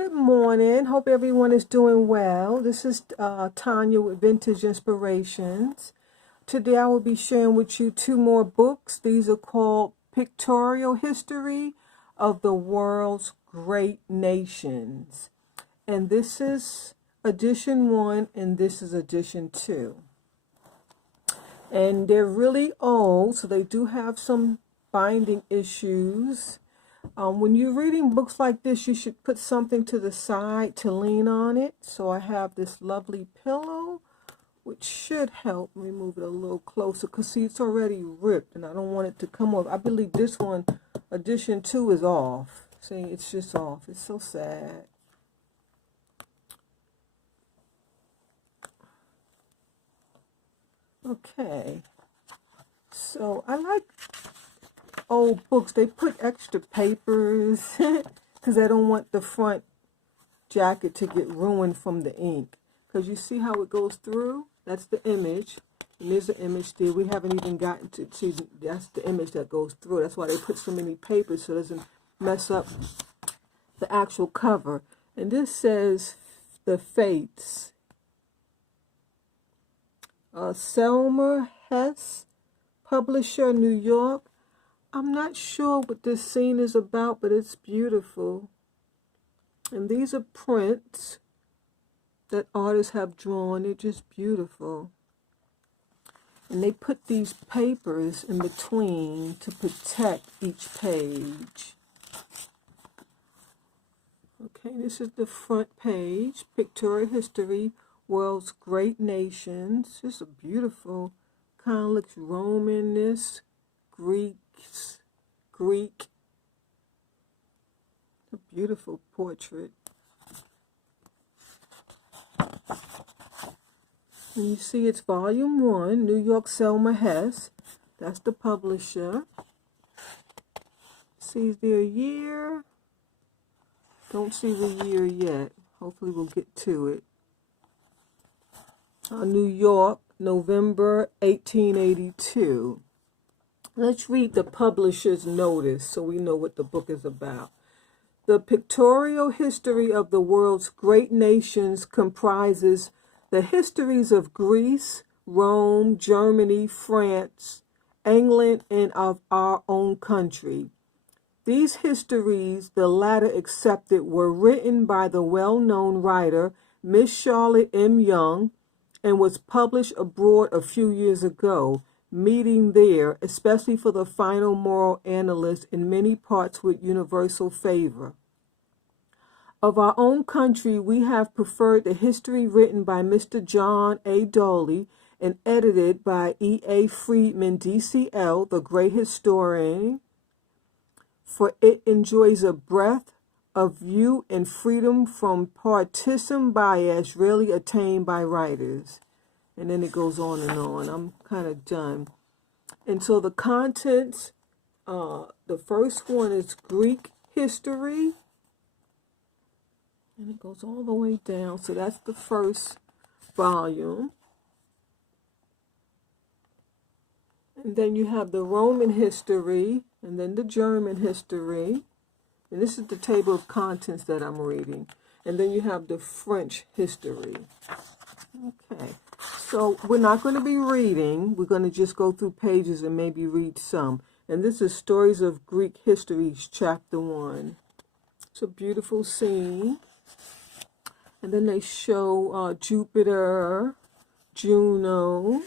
Good morning. Hope everyone is doing well. This is Tanya with Vintage Inspirations. Today I will be sharing with you two more books. These are called Pictorial History of the World's Great Nations. And this is edition 1 and this is edition 2. And they're really old, so they do have some binding issues. When you're reading books like this, you should put something to the side to lean on it. So I have this lovely pillow, which should help. Let me move it a little closer because see, it's already ripped and I don't want it to come off. I believe this one, edition 2, is off. See, it's just off. It's so sad. Okay. So I like old books. They put extra papers because I don't want the front jacket to get ruined from the ink, because you see how it goes through. That's the image, and there's the image there. We haven't even gotten to see. That's the image that goes through. That's why they put so many papers so it doesn't mess up the actual cover. And this says The Fates, Selma Hess, publisher, New York. I'm not sure what this scene is about, but it's beautiful. And these are prints that artists have drawn. They're just beautiful. And they put these papers in between to protect each page. Okay, this is the front page. Pictorial History, World's Great Nations. This is a beautiful, kind of looks Roman, this, Greek. A beautiful portrait. And you see it's volume 1, New York, Selma Hess. That's the publisher. See their year. Don't see the year yet. Hopefully we'll get to it. New York, November 1882. Let's read the publisher's notice so we know what the book is about. The Pictorial History of the World's Great Nations comprises the histories of Greece, Rome, Germany, France, England, and of our own country. These histories, the latter accepted, were written by the well-known writer Miss Charlotte M. Young and was published abroad a few years ago, meeting there, especially for the final moral analyst, in many parts with universal favor. Of our own country, we have preferred the history written by Mr. John A. Doley and edited by E.A. Friedman, DCL, the great historian, for it enjoys a breadth of view and freedom from partisan bias rarely attained by writers. And then it goes on and on. I'm kind of done. And so the contents, the first one is Greek history. And it goes all the way down. So that's the first volume. And then you have the Roman history, and then the German history. And this is the table of contents that I'm reading. And then you have the French history. Okay, so we're not going to be reading. We're going to just go through pages and maybe read some. And this is Stories of Greek History, Chapter 1. It's a beautiful scene. And then they show Jupiter, Juno.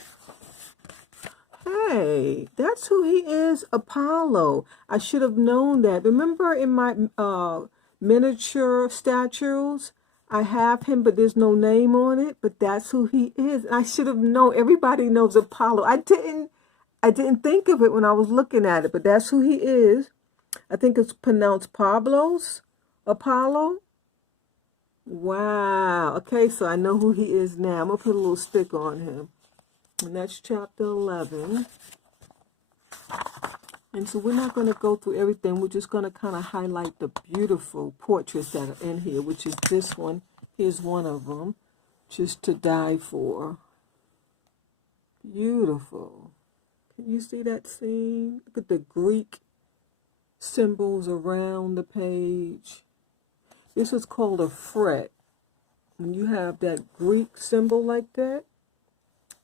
Hey, that's who he is, Apollo. I should have known that. Remember in my miniature statues, I have him, but there's no name on it. But that's who he is. I should have known. Everybody knows Apollo. I didn't think of it when I was looking at it, but that's who he is. I think it's pronounced Apollo. Wow. Okay, so I know who he is now. I'm going to put a little stick on him. And that's chapter 11. And so we're not going to go through everything. We're just going to kind of highlight the beautiful portraits that are in here, which is this one. Here's one of them, just to die for. Beautiful. Can you see that scene? Look at the Greek symbols around the page. This is called a fret. When you have that Greek symbol like that,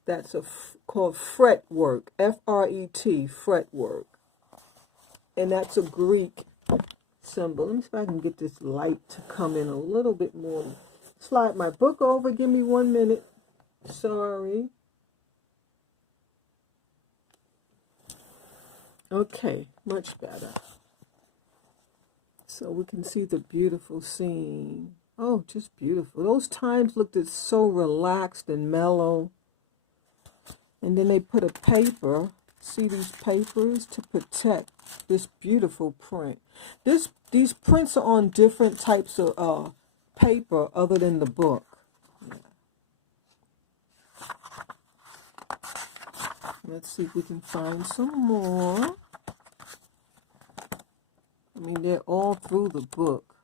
that's called fretwork. F-R-E-T, fretwork. And that's a Greek symbol. Let me see if I can get this light to come in a little bit more. Slide my book over. Give me 1 minute. Sorry. Okay, much better. So we can see the beautiful scene. Oh, just beautiful. Those times looked so relaxed and mellow. And then they put a paper, see these papers, to protect this beautiful print. These prints are on different types of paper other than the book. Yeah. Let's see if we can find some more. I mean, they're all through the book.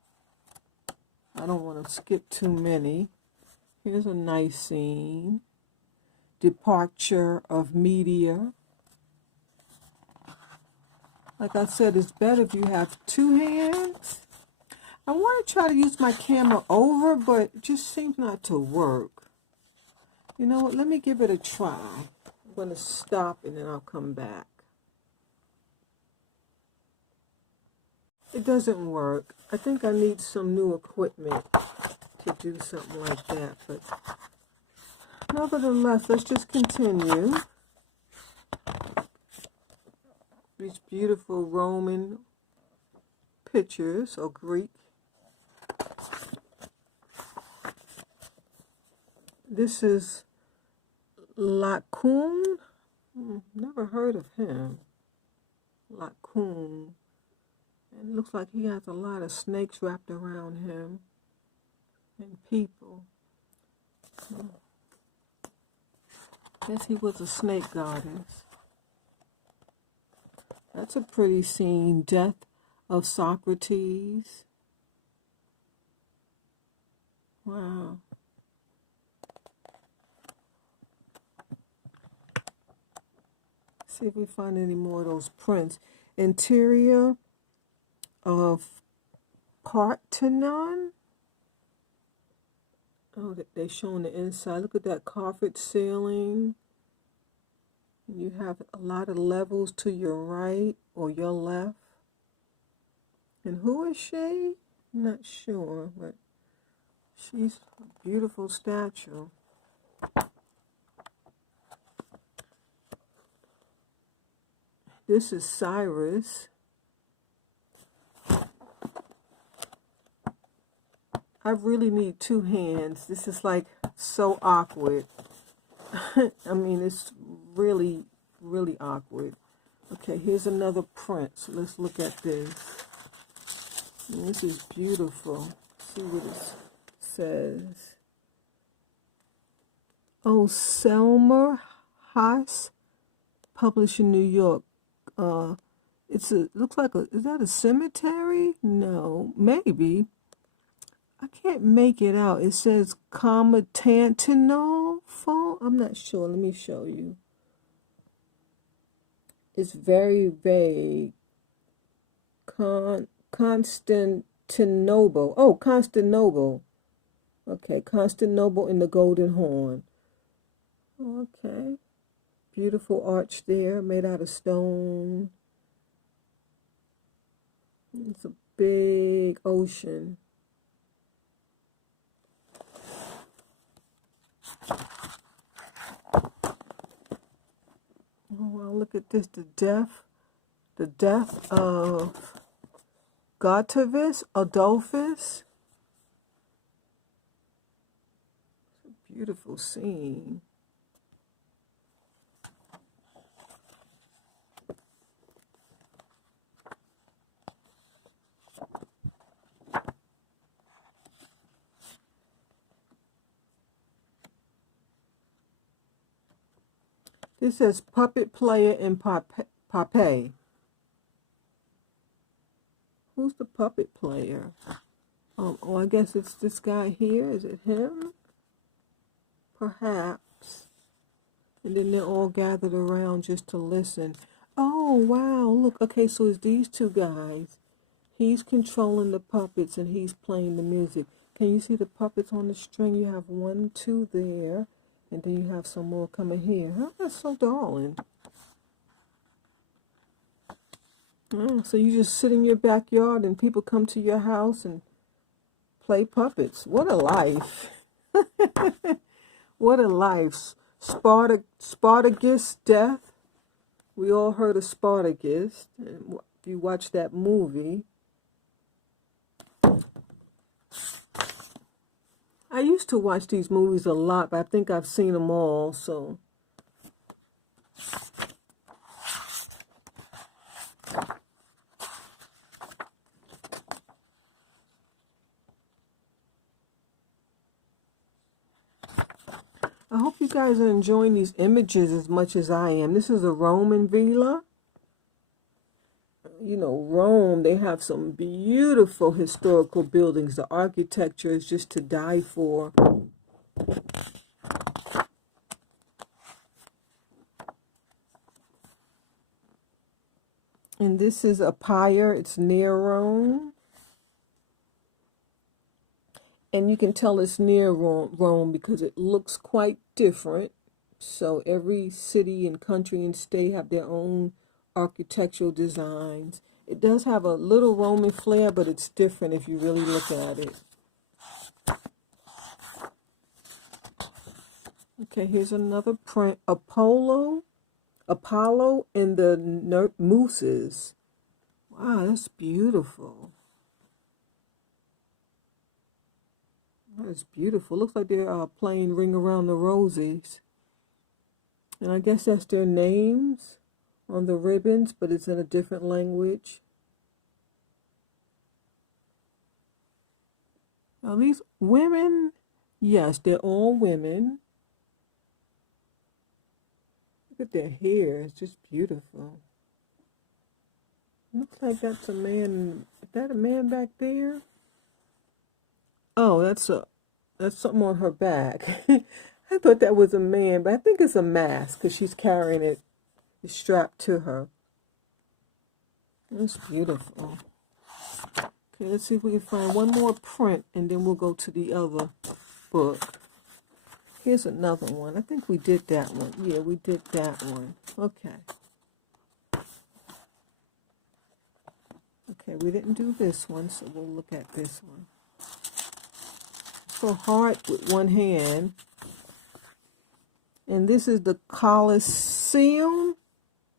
I don't want to skip too many. Here's a nice scene. Departure of media. Like I said, it's better if you have 2 hands. I want to try to use my camera over, but it just seems not to work. You know what? Let me give it a try. I'm going to stop and then I'll come back. It doesn't work. I think I need some new equipment to do something like that, but nevertheless, let's just continue. These beautiful Roman pictures, or Greek. This is Laocoon. Never heard of him. Laocoon. And it looks like he has a lot of snakes wrapped around him and people. Guess he was a snake goddess. That's a pretty scene. Death of Socrates. Wow. See if we find any more of those prints. Interior of Parthenon. Oh, they're showing the inside. Look at that carpet ceiling. You have a lot of levels to your right or your left. And who is she? I'm not sure, but she's a beautiful statue. This is Cyrus. I really need 2 hands. This is like so awkward. I mean, it's really, really awkward. Okay, here's another print. So let's look at this. And this is beautiful. See what it says. Oh, Selmer Haas, published in New York. Looks like is that a cemetery? No, maybe. I can't make it out. It says Constantinople. I'm not sure. Let me show you. It's very vague. Constantinople. Oh, Constantinople. Okay, Constantinople in the Golden Horn. Okay. Beautiful arch there, made out of stone. It's a big ocean. Oh, wow, look at this, the death of Gustavus Adolphus. It's a beautiful scene. This says puppet player in Pompeii. Who's the puppet player? Oh, I guess it's this guy here. Is it him? Perhaps. And then they're all gathered around just to listen. Oh, wow. Look. Okay, so it's these 2 guys. He's controlling the puppets and he's playing the music. Can you see the puppets on the string? You have 1, 2 there, and then you have some more coming here. Oh, that's so darling. Oh, so you just sit in your backyard and people come to your house and play puppets. What a life. What a life. Spartacus' death. We all heard of Spartacus. And if you watch that movie. I used to watch these movies a lot, but I think I've seen them all, so. I hope you guys are enjoying these images as much as I am. This is a Roman villa. You know, Rome, they have some beautiful historical buildings. The architecture is just to die for. And this is a pyre. It's near Rome. And you can tell it's near Rome because it looks quite different. So every city and country and state have their own architectural designs. It does have a little Roman flair, but it's different if you really look at it. Okay, here's another print. Apollo and the Mooses. Wow, that's beautiful. That is beautiful. Looks like they're playing Ring Around the Rosies. And I guess that's their names on the ribbons, but it's in a different language. Are these women? Yes, they're all women. Look at their hair. It's just beautiful. Looks like that's a man. Is that a man back there? Oh, that's something on her back. I thought that was a man, but I think it's a mask because she's carrying it. It's strapped to her. That's beautiful. Okay, let's see if we can find one more print, and then we'll go to the other book. Here's another one. I think we did that one. Yeah, we did that one. Okay. Okay, we didn't do this one, so we'll look at this one. So hard with one hand. And this is the Colosseum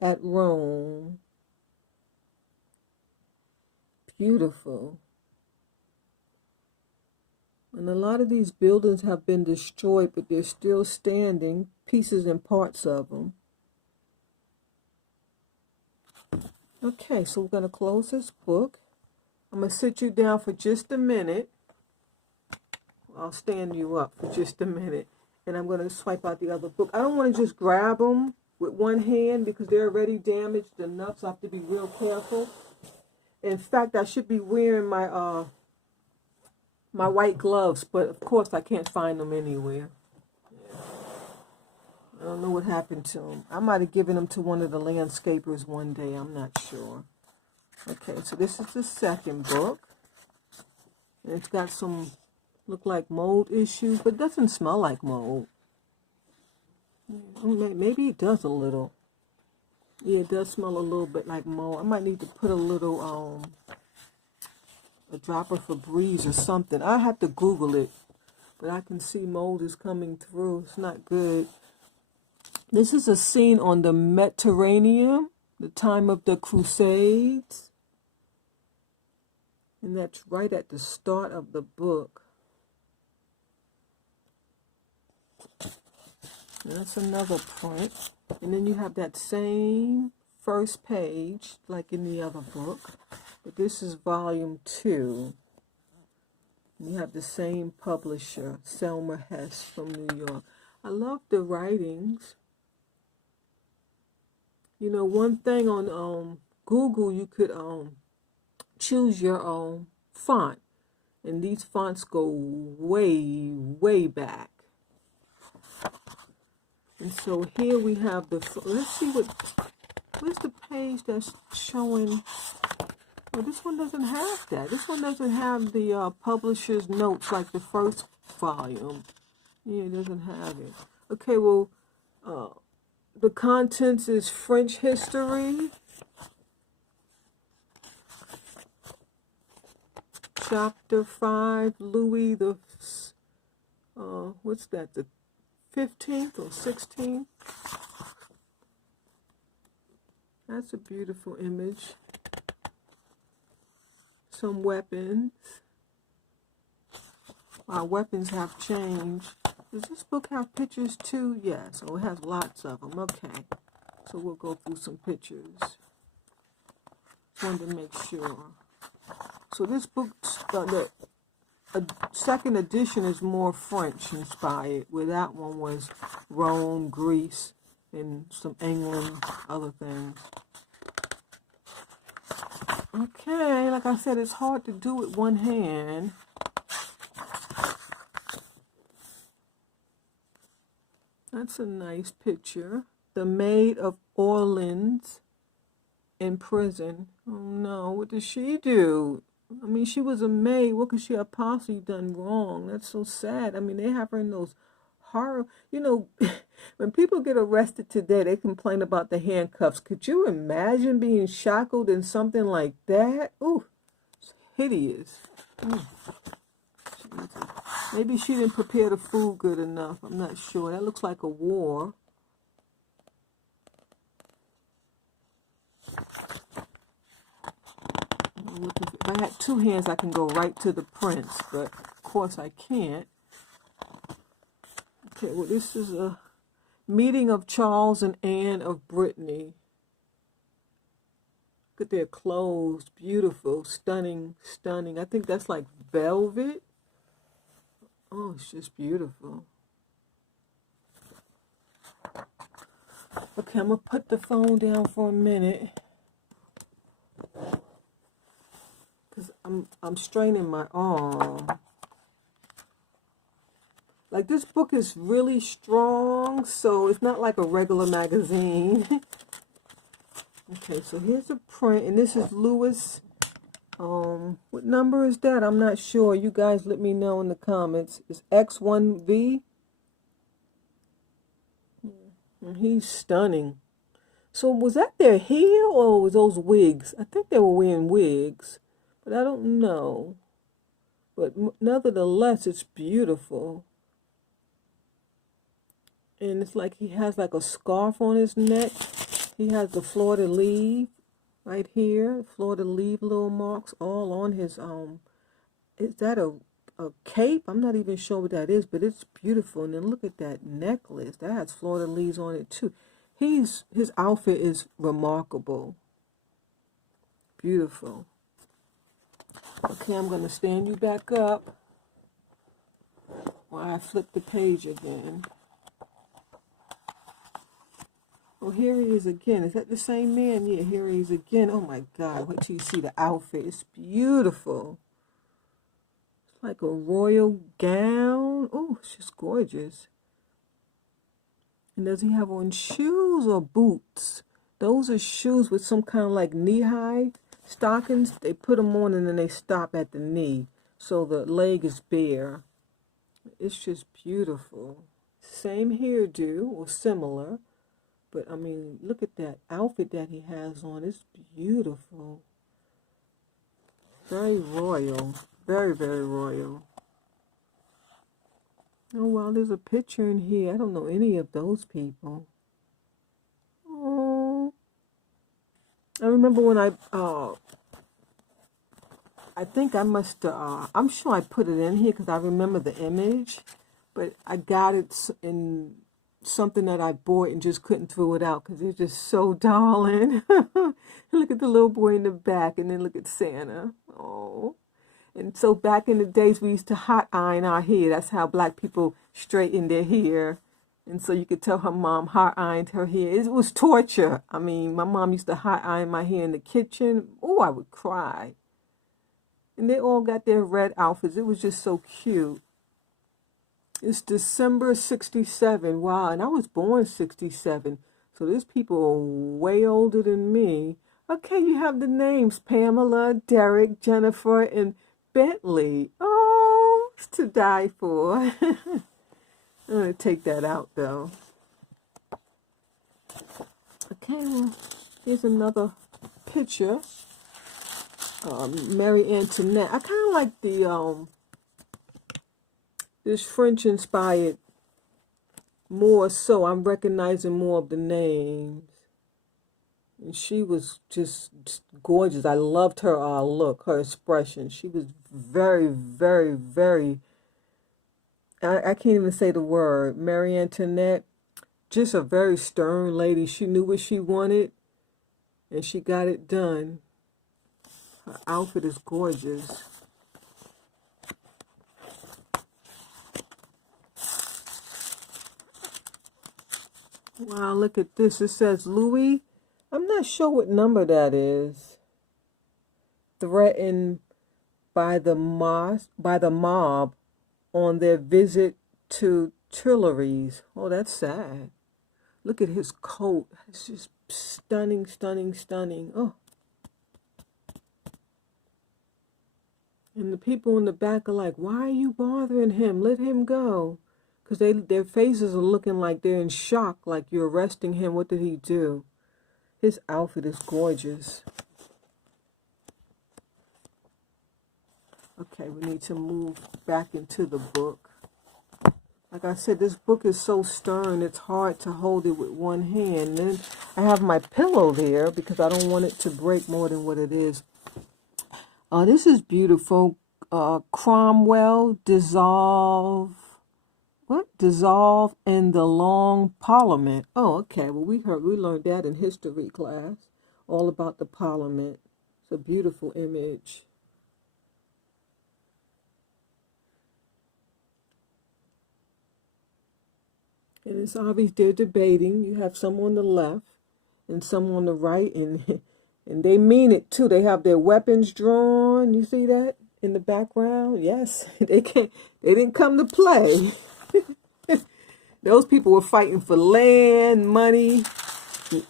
at Rome. Beautiful. And a lot of these buildings have been destroyed, but they're still standing, pieces and parts of them. Okay, so we're going to close this book. I'm going to sit you down for just a minute. I'll stand you up for just a minute. And I'm going to swipe out the other book. I don't want to just grab them with one hand because they're already damaged enough, so I have to be real careful. In fact, I should be wearing my my white gloves, but of course I can't find them anywhere. Yeah. I don't know what happened to them. I might have given them to one of the landscapers one day. I'm not sure. Okay, so this is the second book. And it's got some, look like mold issues, but it doesn't smell like mold. Maybe it does a little. Yeah, it does smell a little bit like mold. I might need to put a little, a drop of Febreze or something. I have to Google it, but I can see mold is coming through. It's not good. This is a scene on the Mediterranean, the time of the Crusades. And that's right at the start of the book. And that's another print. And then you have that same first page, like in the other book. But this is volume 2. You have the same publisher, Selma Hess from New York. I love the writings. You know, one thing on Google, you could choose your own font. And these fonts go way, way back. And so here we have the, let's see where's the page that's showing, Well, this one doesn't have that. This one doesn't have the publisher's notes like the first volume. Yeah, it doesn't have it. Okay, well, the contents is French history. Chapter 5, Louis the, what's that, the 15th or 16th? That's a beautiful image. Some weapons. Our weapons have changed. Does this book have pictures too? Yes, so it has lots of them. Okay, so we'll go through some pictures. Just wanted to make sure. So this book, the second edition is more French inspired, where that one was Rome, Greece, and some England, other things. Okay, like I said, it's hard to do with one hand. That's a nice picture. The Maid of Orleans in prison. Oh no, what does she do? I mean, she was a maid. What could she have possibly done wrong? That's so sad. I mean, they have her in those horror... You know, when people get arrested today, they complain about the handcuffs. Could you imagine being shackled in something like that? Ooh, it's hideous. Maybe she didn't prepare the food good enough. I'm not sure. That looks like a war. If I had two hands, I can go right to the prince, but of course I can't. Okay, well, this is a meeting of Charles and Anne of Brittany. Look at their clothes. Beautiful, stunning, stunning. I think that's like velvet. Oh, it's just beautiful. Okay, I'm going to put the phone down for a minute. Because I'm straining my arm. Like, this book is really strong, so it's not like a regular magazine. Okay, so here's a print, and this is Louis. What number is that? I'm not sure. You guys let me know in the comments. It's X1V. And he's stunning. So was that their hair or was those wigs? I think they were wearing wigs, but I don't know. But nevertheless, it's beautiful. And it's like he has like a scarf on his neck. He has the fleur-de-lis right here. Fleur-de-lis little marks all on his, is that a cape? I'm not even sure what that is, but it's beautiful. And then look at that necklace. That has fleur-de-lis on it too. His outfit is remarkable. Beautiful. Okay, I'm going to stand you back up while I flip the page again. Oh, here he is again. Is that the same man? Yeah, here he is again. Oh my God, wait till you see the outfit. It's beautiful. It's like a royal gown. Oh, it's just gorgeous. And does he have on shoes or boots? Those are shoes with some kind of like knee-high stockings. They put them on and then they stop at the knee. So the leg is bare. It's just beautiful. Same hairdo or similar. But, I mean, look at that outfit that he has on. It's beautiful. Very royal. Very, very royal. Oh, wow, there's a picture in here. I don't know any of those people. Oh. I remember when I think I must, I'm sure I put it in here because I remember the image. But I got it in something that I bought and just couldn't throw it out because it's just so darling. Look at the little boy in the back and then look at Santa. Oh. And so back in the days we used to hot iron our hair. That's how black people straighten their hair. And so you could tell her mom hot ironed her hair. It was torture. I mean, my mom used to hot iron my hair in the kitchen. Oh, I would cry. And they all got their red outfits. It was just so cute. It's December 67. Wow, and I was born 67. So these people are way older than me. Okay, you have the names Pamela, Derek, Jennifer, and Bentley. Oh, it's to die for. I'm going to take that out, though. Okay, well, here's another picture. Mary Antoinette. I kind of like the this French-inspired more so. I'm recognizing more of the names. And she was just gorgeous. I loved her look, her expression. She was very, very, very, I can't even say the word. Marie Antoinette, just a very stern lady. She knew what she wanted, and she got it done. Her outfit is gorgeous. Wow, look at this. It says Louis. I'm not sure what number that is. Threatened by the mob on their visit to Tuileries. Oh, that's sad. Look at his coat. It's just stunning, stunning, stunning. Oh. And the people in the back are like, why are you bothering him? Let him go. Because their faces are looking like they're in shock, like you're arresting him. What did he do? His outfit is gorgeous. Okay, we need to move back into the book. Like I said, this book is so stern, it's hard to hold it with one hand. Then I have my pillow there because I don't want it to break more than what it is. This is beautiful. Cromwell dissolve in the Long Parliament. Oh, okay. Well, we learned that in history class, all about the Parliament. It's a beautiful image. And it's obvious they're debating. You have some on the left and some on the right, and they mean it too. They have their weapons drawn. You see that in the background? Yes, they didn't come to play. Those people were fighting for land, money,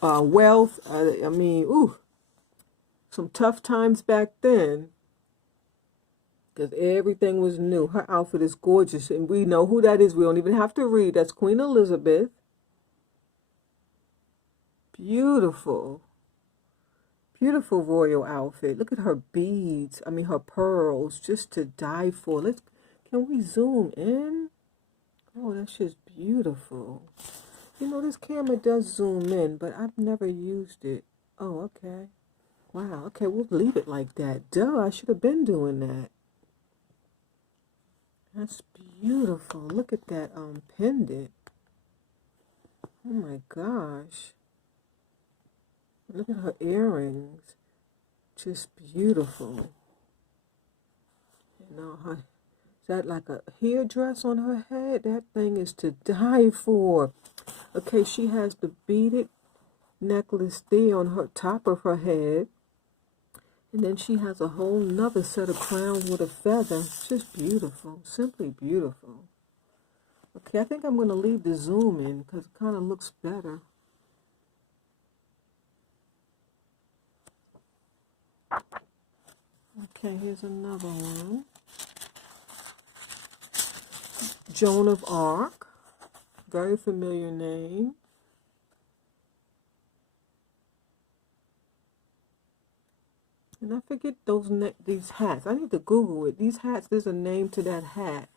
wealth. I mean, ooh, some tough times back then. Because everything was new. Her outfit is gorgeous. And we know who that is. We don't even have to read. That's Queen Elizabeth. Beautiful. Beautiful royal outfit. Look at her beads. I mean, her pearls. Just to die for. Can we zoom in? Oh, that's just beautiful. You know, this camera does zoom in, but I've never used it. Oh, okay. Wow. Okay, we'll leave it like that. Duh, I should have been doing that. That's beautiful. Look at that pendant. Oh my gosh. Look at her earrings. Just beautiful. You know, is that like a hairdress on her head? That thing is to die for. Okay, she has the beaded necklace there on her top of her head. And then she has a whole nother set of crowns with a feather. It's just beautiful. Simply beautiful. Okay, I think I'm going to leave the zoom in because it kind of looks better. Okay, here's another one. Joan of Arc. Very familiar name. And I forget these hats. I need to Google it. These hats, there's a name to that hat.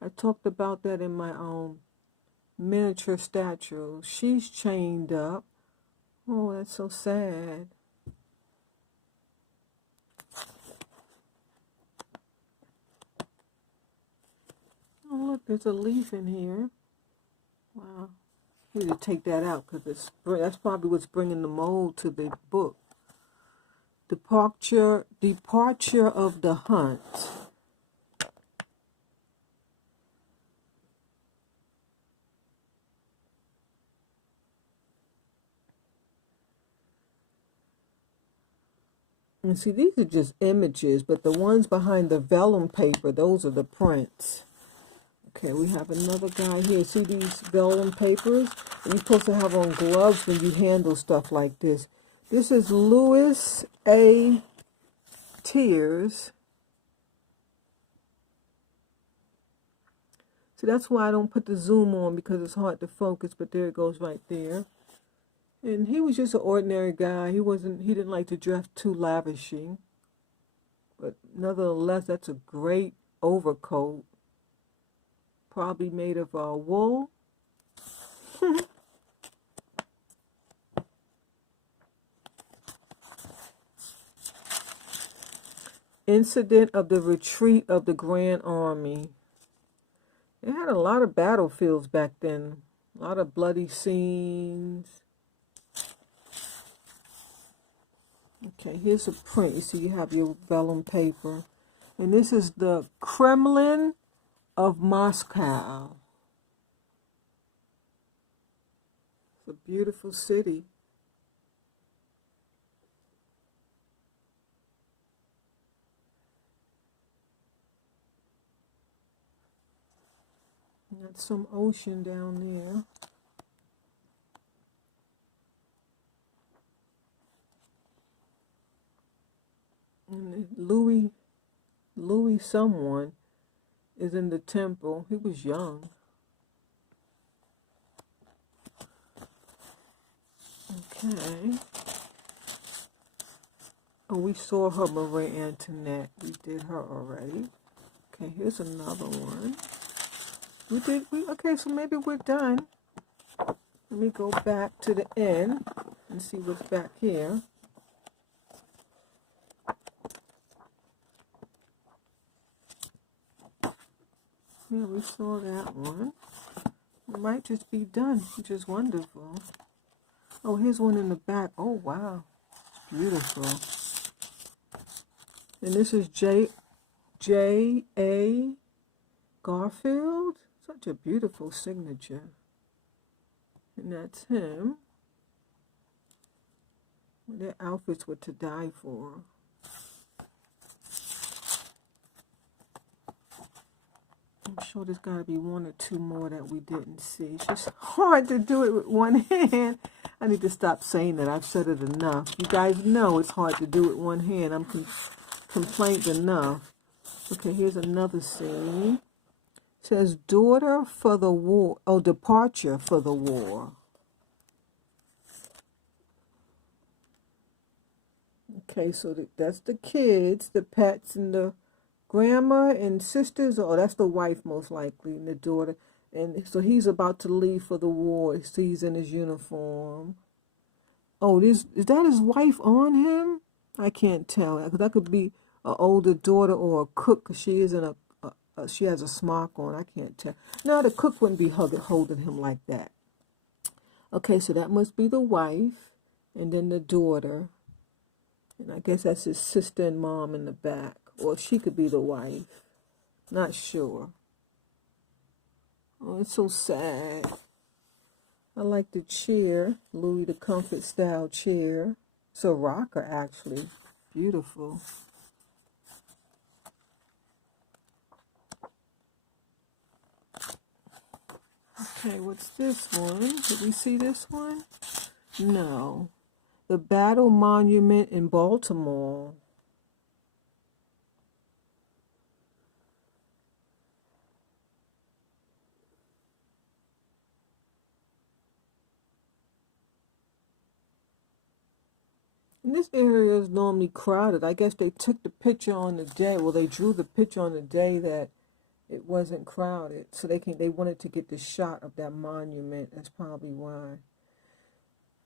I talked about that in my miniature statue. She's chained up. Oh, that's so sad. Oh, look, there's a leaf in here. Wow. I need to take that out because that's probably what's bringing the mold to the book. Departure of the hunt. And see, these are just images, but the ones behind the vellum paper, those are the prints. Okay, we have another guy here. See these vellum papers? And you're supposed to have on gloves when you handle stuff like this. This is Louis A. Tears. So that's why I don't put the zoom on, because it's hard to focus, but there it goes right there. And he was just an ordinary guy. He didn't like to dress too lavishing. But nevertheless, that's a great overcoat. Probably made of wool. Incident of the Retreat of the Grand Army. They had a lot of battlefields back then. A lot of bloody scenes. Okay, here's a print. You see, you have your vellum paper. And this is the Kremlin of Moscow. It's a beautiful city. Got some ocean down there. And Louis someone is in the temple. He was young. Okay. Oh, we saw her, Marie Antoinette. We did her already. Okay, here's another one. Okay, so maybe we're done. Let me go back to the end and see what's back here. Yeah, we saw that one. We might just be done, which is wonderful. Oh, here's one in the back. Oh, wow. Beautiful. And this is J.A. Garfield. Such a beautiful signature. And that's him. Their outfits were to die for. I'm sure there's got to be one or two more that we didn't see. It's just hard to do it with one hand. I need to stop saying that. I've said it enough. You guys know it's hard to do it with one hand. I'm complaint enough. Okay, here's another scene. It says, daughter for the war. Oh, departure for the war. Okay, so that's the kids, the pets, and the grandma and sisters. Oh, that's the wife most likely, and the daughter. And so he's about to leave for the war. He's in his uniform. Oh, is that his wife on him? I can't tell. Because that could be an older daughter or a cook, because she isn't she has a smock on. I can't tell. No, the cook wouldn't be holding him like that. Okay, so that must be the wife, and then the daughter. And I guess that's his sister and mom in the back. Or she could be the wife. Not sure. Oh, it's so sad. I like the chair. Louis the Comfort style chair. It's a rocker, actually. Beautiful. Okay, what's this one? Did we see this one? No. The Battle Monument in Baltimore. And this area is normally crowded. I guess they took the picture on the day. Well, they drew the picture on the day that it wasn't crowded. So they wanted to get the shot of that monument. That's probably why.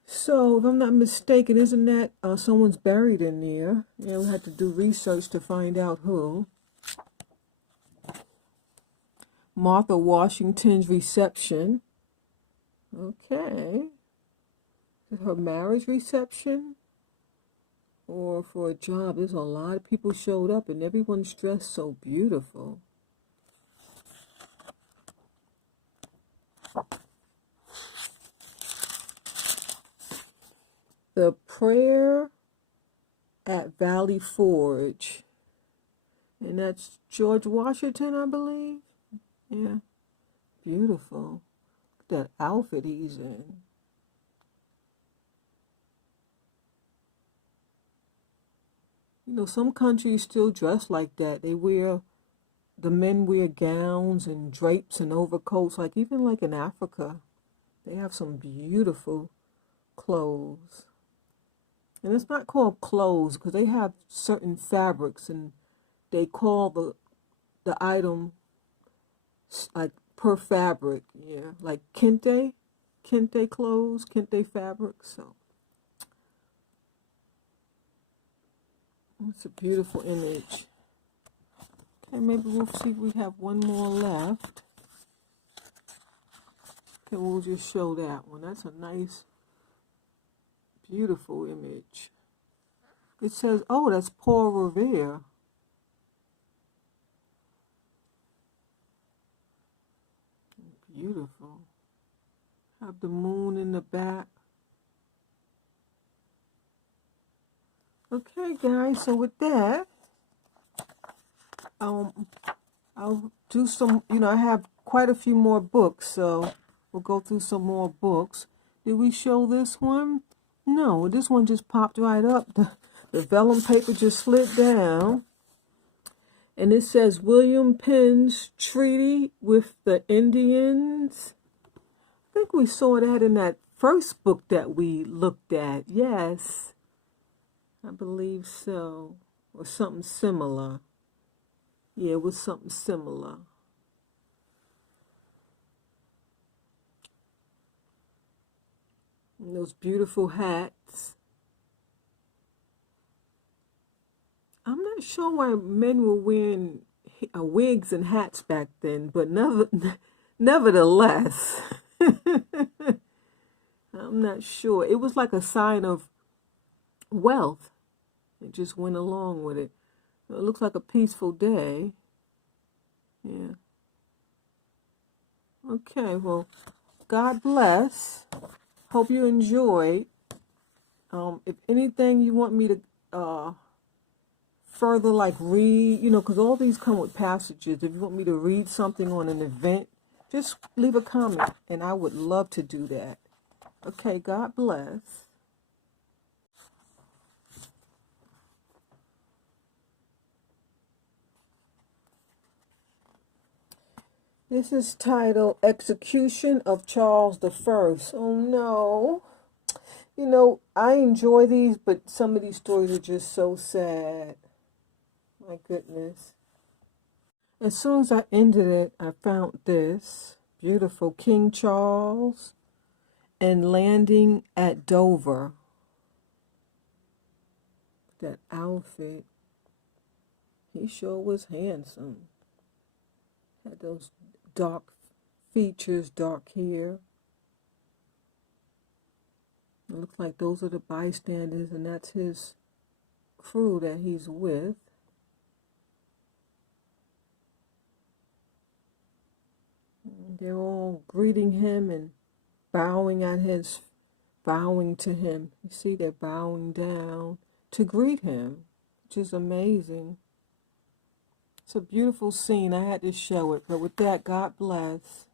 So, if I'm not mistaken, isn't that someone's buried in there? Yeah, we had to do research to find out who. Martha Washington's reception. Okay. Is it her marriage reception? Or for a job? There's a lot of people showed up and everyone's dressed so beautiful. The prayer at Valley Forge. And that's George Washington, I believe. Yeah. Beautiful. That outfit he's in. You know, some countries still dress like that. The men wear gowns and drapes and overcoats, like even like in Africa. They have some beautiful clothes. And it's not called clothes because they have certain fabrics and they call the item like per fabric, yeah, like kente clothes, kente fabric. So it's a beautiful image. Okay, maybe we'll see if we have one more left. Okay, we'll just show that one. That's a nice, beautiful image. It says, oh, that's Paul Revere. Beautiful. Have the moon in the back. Okay, guys, so with that, I'll do some, I have quite a few more books, so we'll go through some more books. Did we show this one? No, this one just popped right up. The vellum paper just slid down. And it says William Penn's Treaty with the Indians. I think we saw that in that first book that we looked at. Yes, I believe so. Or something similar. Yeah, it was something similar. And those beautiful hats. I'm not sure why men were wearing wigs and hats back then, but nevertheless, I'm not sure. It was like a sign of wealth. It just went along with it. It looks like a peaceful day. Yeah. Okay, well, God bless. Hope you enjoyed. If anything you want me to further like read, because all these come with passages. If you want me to read something on an event, just leave a comment and I would love to do that. Okay, God bless. This is titled Execution of Charles I. Oh no. I enjoy these, but some of these stories are just so sad. My goodness. As soon as I ended it, I found this beautiful King Charles and landing at Dover. That outfit. He sure was handsome. Had those dark features, dark hair. It looks like those are the bystanders, and that's his crew that he's with. They're all greeting him and bowing to him. You see, they're bowing down to greet him, which is amazing. It's a beautiful scene. I had to show it. But with that, God bless.